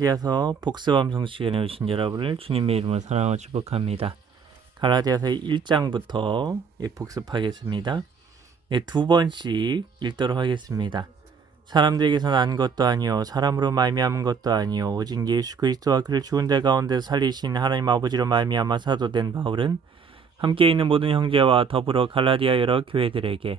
갈라디아서 복습함성 시간에 오신 여러분을 주님의 이름으로 사랑하고 축복합니다. 갈라디아서 1장부터 복습하겠습니다. 두 번씩 읽도록 하겠습니다. 사람들에게서 난 것도 아니요 사람으로 말미암은 것도 아니요 오직 예수 그리스도와 그를 죽은 자 가운데 살리신 하나님 아버지로 말미암아 사도된 바울은 함께 있는 모든 형제와 더불어 갈라디아 여러 교회들에게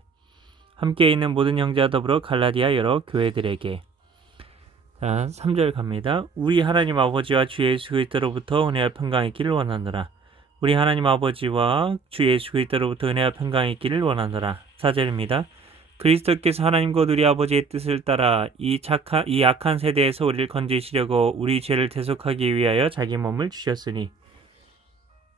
자, 3절 갑니다. 우리 하나님 아버지와 주 예수 그리스도로부터 은혜와 평강이 있기를 원하노라. 우리 하나님 아버지와 주 예수 그리스도로부터 은혜와 평강이 있기를 원하노라. 4절입니다. 그리스도께서 하나님 곧 우리 아버지의 뜻을 따라 이 악한 세대에서 우리를 건지시려고 우리 죄를 대속하기 위하여 자기 몸을 주셨으니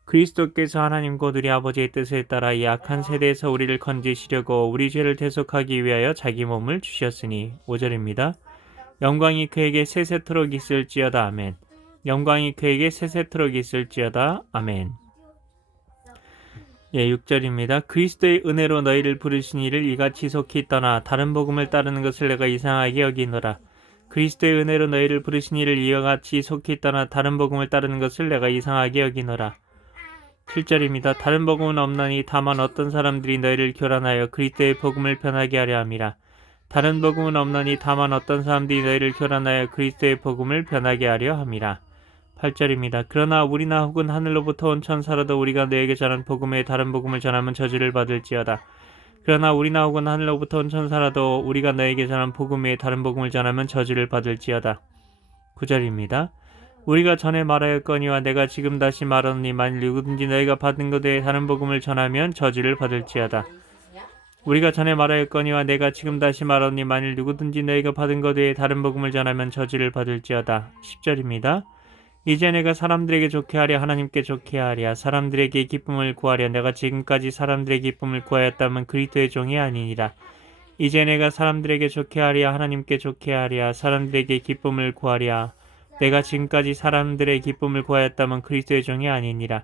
그리스도께서 하나님 곧 우리 아버지의 뜻을 따라 이 악한 세대에서 우리를 건지시려고 우리 죄를 대속하기 위하여 자기 몸을 주셨으니 5절입니다. 영광이 그에게 세세토록 있을지어다. 아멘. 영광이 그에게 세세토록 있을지어다. 아멘. 6절입니다. 그리스도의 은혜로 너희를 부르신 이를 이같이 속히 떠나 다른 복음을 따르는 것을 내가 이상하게 여기노라. 그리스도의 은혜로 너희를 부르신 이를 이같이 속히 떠나 다른 복음을 따르는 것을 내가 이상하게 여기노라. 7절입니다. 다른 복음은 없나니 다만 어떤 사람들이 너희를 교란하여 그리스도의 복음을 변하게 하려 함이라. 다른 복음은 없나니 다만 어떤 사람들이 너희를 교란하여 그리스도의 복음을 변하게 하려 함이라. 8절입니다. 그러나 우리나 혹은 하늘로부터 온 천사라도 우리가 너에게 전한 복음에 다른 복음을 전하면 저주를 받을지어다. 그러나 우리나 혹은 하늘로부터 온 천사라도 우리가 너에게 전한 복음에 다른 복음을 전하면 저주를 받을지어다. 9절입니다. 우리가 전에 말하였거니와 내가 지금 다시 말하노니 만일 누구든지 너희가 받은 것에 다른 복음을 전하면 저주를 받을지어다. 우리가 전에 말하였거니와 내가 지금 다시 말하노니 만일 누구든지 너희가 받은 것 외에 다른 복음을 전하면 저주를 받을지어다. 10절입니다. 이제 내가 사람들에게 좋게 하랴 하나님께 좋게 하랴 사람들에게 기쁨을 구하랴 내가 지금까지 사람들의 기쁨을 구하였다면 그리스도의 종이 아니니라. 이제 내가 사람들에게 좋게 하랴 하나님께 좋게 하랴 사람들에게 기쁨을 구하랴 내가 지금까지 사람들의 기쁨을 구하였다면 그리스도의 종이 아니니라.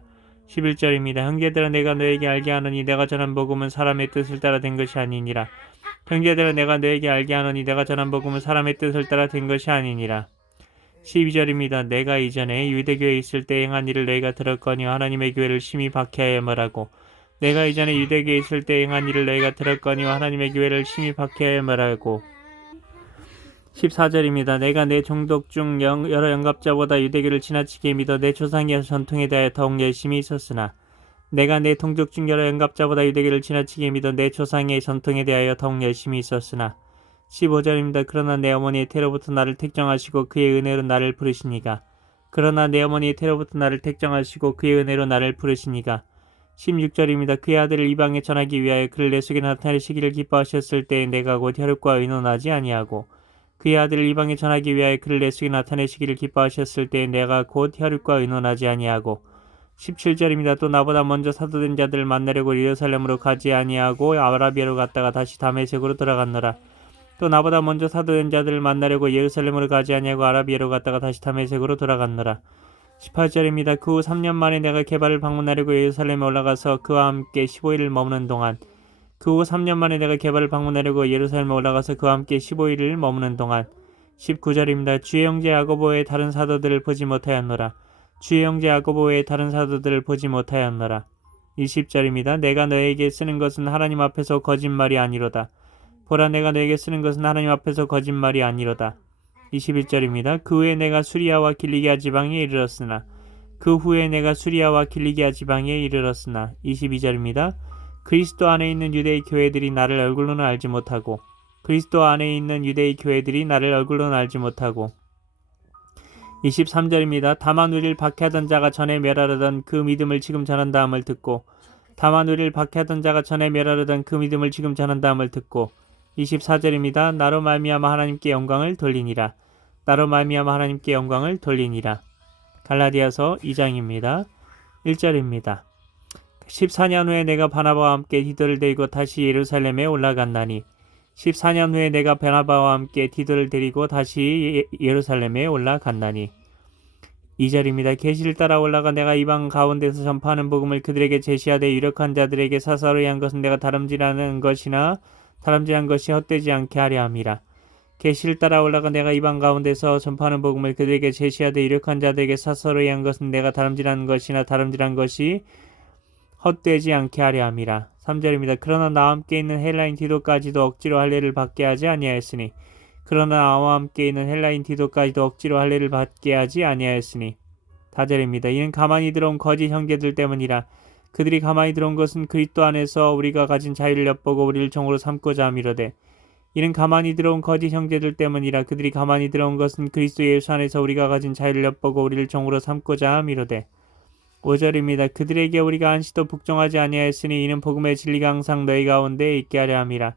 11절입니다. 형제들아 내가 너에게 알게 하노니 내가 전한 복음은 사람의 뜻을 따라 된 것이 아니니라. 형제들아 내가 너에게 알게 하노니 내가 전한 복음은 사람의 뜻을 따라 된 것이 아니니라. 12절입니다. 내가 이전에 유대교에 있을 때 행한 일을 너희가 들었거니와 하나님의 교회를 심히 박해하여 말하고 내가 이전에 유대교에 있을 때 행한 일을 너희가 들었거니와 하나님의 교회를 심히 박해하여 말하고 14절입니다. 내가 내 종족 중 여러 영갑자보다 유대교를 지나치게 믿어 내 조상의 전통에 대하여 더욱 열심히 있었으나 내가 내 동족 중 여러 영갑자보다 유대교를 지나치게 믿어 내 조상의 전통에 대하여 더욱 열심히 있었으나 15절입니다. 그러나 내 어머니의 태로부터 나를 택정하시고 그의 은혜로 나를 부르시니가 16절입니다. 그의 아들을 이방에 전하기 위하여 그를 내 속에 나타내시기를 기뻐하셨을 때에 내가 곧 혈육과 의논하지 아니하고 그의 아들을 이방에 전하기 위하여 그를 내 속에 나타내시기를 기뻐하셨을 때에 내가 곧 혈육과 의논하지 아니하고 17절입니다. 또 나보다 먼저 사도된 자들을 만나려고 예루살렘으로 가지 아니하고 아라비아로 갔다가 다시 다메섹으로 돌아갔노라. 또 나보다 먼저 사도된 자들을 만나려고 예루살렘으로 가지 아니하고 아라비아로 갔다가 다시 다메섹으로 돌아갔노라. 18절입니다. 그 후 3년 만에 내가 게바를 방문하려고 예루살렘에 올라가서 그와 함께 15일을 머무는 동안 19절입니다. 주의 형제 야고보 외에 다른 사도들을 보지 못하였노라. 20절입니다. 내가 너에게 쓰는 것은 하나님 앞에서 거짓말이 아니로다. 보라 내가 너에게 쓰는 것은 하나님 앞에서 거짓말이 아니로다. 21절입니다. 그 후에 내가 수리아와 길리기아 지방에 이르렀으나 22절입니다. 그리스도 안에 있는 유대의 교회들이 나를 얼굴로는 알지 못하고 23절입니다. 다만 우리를 박해하던 자가 전에 멸하려던 그 믿음을 지금 전한다함을 듣고 24절입니다. 나로 말미암아 하나님께 영광을 돌리니라. 갈라디아서 2장입니다. 1절입니다. 14년 후에 내가 바나바와 함께 디도를 데리고 다시 예루살렘에 올라갔나니 14년 후에 내가 바나바와 함께 디도를 데리고 다시 예루살렘에 올라갔나니 2절입니다. 계시를 따라 올라가 내가 이방 가운데서 전파하는 복음을 그들에게 제시하되 유력한 자들에게 사사로이 한 것은 내가 다름질한 것이 헛되지 않게 하려 함이라. 계시를 따라 올라가 내가 이방 가운데서 전파하는 복음을 그들에게 제시하되 유력한 자들에게 사서로 한 것은 내가 다름질한 것이나 다름질한 것이 헛되지 않게 하려 함이라. 3절입니다. 그러나 나와 함께 있는 헬라인 디도까지도 억지로 할례를 받게 하지 아니하였으니 그러나 나와 함께 있는 헬라인 디도까지도 억지로 할례를 받게 하지 아니하였으니 4절입니다. 이는 가만히 들어온 거짓 형제들 때문이라. 그들이 가만히 들어온 것은 그리스도 안에서 우리가 가진 자유를 엿보고 우리를 종으로 삼고자 함이로되 이는 가만히 들어온 거짓 형제들 때문이라. 그들이 가만히 들어온 것은 그리스도 예수 안에서 우리가 가진 자유를 엿보고 우리를 종으로 삼고자 함이로되 5절입니다. 그들에게 우리가 한시도 복종하지 아니하였으니 이는 복음의 진리가 항상 너희 가운데 있게 하려 함이라.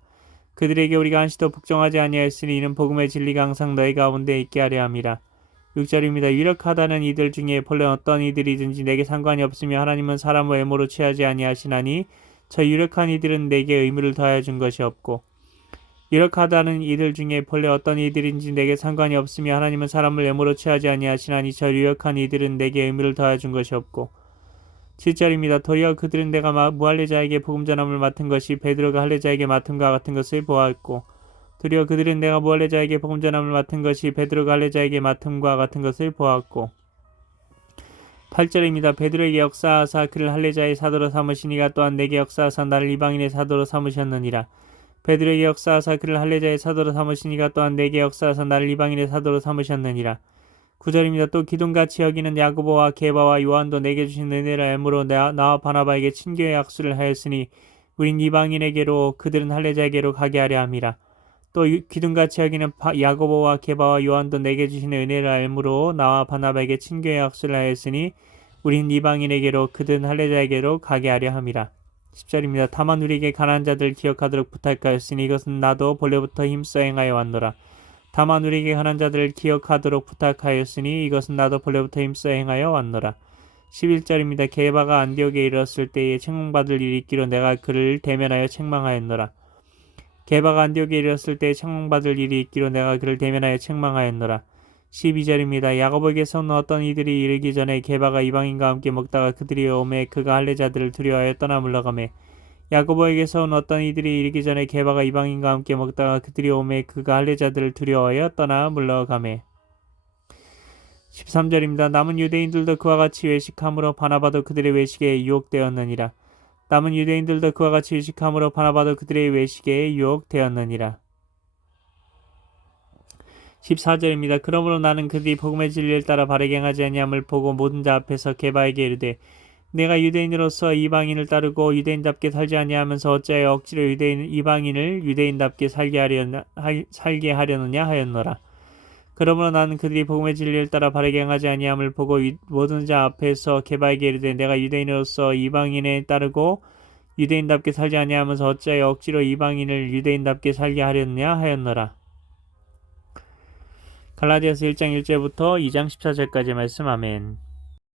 그들에게 우리가 한시도 복종하지 아니하였으니 이는 복음의 진리가 항상 너희 가운데 있게 하려 함이라. 6절입니다. 유력하다는 이들 중에 본래 어떤 이들이든지 내게 상관이 없으며 하나님은 사람을 외모로 취하지 아니하시나니 저 유력한 이들은 내게 의무를 더하여 준 것이 없고 유력하다는 이들 중에 본래 어떤 이들인지 내게 상관이 없으며 하나님은 사람을 외모로 취하지 아니하시나니 저 유력한 이들은 내게 의무를 더하여 준 것이 없고 7절입니다. 도리어 그들은 내가 무할례자에게 복음 전함을 맡은 것이 베드로가 할례자에게 맡음과 같은 것을 보았고 도리어 그들은 내가 무할례자에게 복음 전함을 맡은 것이 베드로가 할례자에게 맡음과 같은 것을 보았고 8절입니다. 베드로에게 역사하사 그를 할례자의 사도로 삼으시니가 또한 내게 역사하사 나를 이방인의 사도로 삼으셨느니라. 베드로에게 역사하사 그를 할례자의 사도로 삼으시니가 또한 내게 역사하사 나를 이방인의 사도로 삼으셨느니라. 9절입니다. 또 기둥같이 여기는 야고보와 게바와 요한도 내게 주신 은혜를 알므로 나와 바나바에게 친교의 약수를 하였으니 우린 이방인에게로 그들은 할례자에게로 가게 하려 함이라. 또 기둥같이 여기는 야고보와 게바와 요한도 내게 주신 은혜를 알므로 나와 바나바에게 친교의 약수를 하였으니 우린 이방인에게로 그들은 할례자에게로 가게 하려 함이라. 10절입니다. 다만 우리에게 가난한 자들 기억하도록 부탁하였으니 이것은 나도 본래부터 힘써 행하여 왔노라. 다만 우리에게 가난한 자들을 기억하도록 부탁하였으니 이것은 나도 본래부터 힘써 행하여 왔노라. 11절입니다. 게바가 안디옥에 이르렀을 때에 책망받을 일이 있기로 내가 그를 대면하여 책망하였노라. 게바가 안디옥에 이르렀을 때에 책망받을 일이 있기로 내가 그를 대면하여 책망하였노라. 12절입니다. 야고보에게서 온 어떤 이들이 이르기 전에 게바가 이방인과 함께 먹다가 그들이 오매 그가 할례자들을 두려워하여 떠나 물러가매 야고보에게서 온 어떤 이들이 이르기 전에 게바가 이방인과 함께 먹다가 그들이 오매 그가 할례자들을 두려워하여 떠나 물러가매 13절입니다. 남은 유대인들도 그와 같이 외식함으로 바나바도 그들의 외식에 유혹되었느니라. 남은 유대인들도 그와 같이 외식함으로 바나바도 그들의 외식에 유혹되었느니라. 14절입니다. 그러므로 나는 그들이 복음의 진리를 따라 바르게 행하지 아니함을 보고 모든 자 앞에서 게바에게 이르되 내가 유대인으로서 이방인을 따르고 유대인답게 살지 아니하면서 어찌하여 억지로 이방인을 유대인답게 살게 하려느냐 하였노라. 그러므로 나는 그들이 복음의 진리를 따라 바르게 행하지 아니함을 보고 모든 자 앞에서 게바에게 이르되 내가 유대인으로서 이방인에 따르고 유대인답게 살지 아니하면서 어찌하여 억지로 이방인을 유대인답게 살게 하려느냐 하였노라. 갈라디아서 1장 1절부터 2장 14절까지 말씀. 아멘.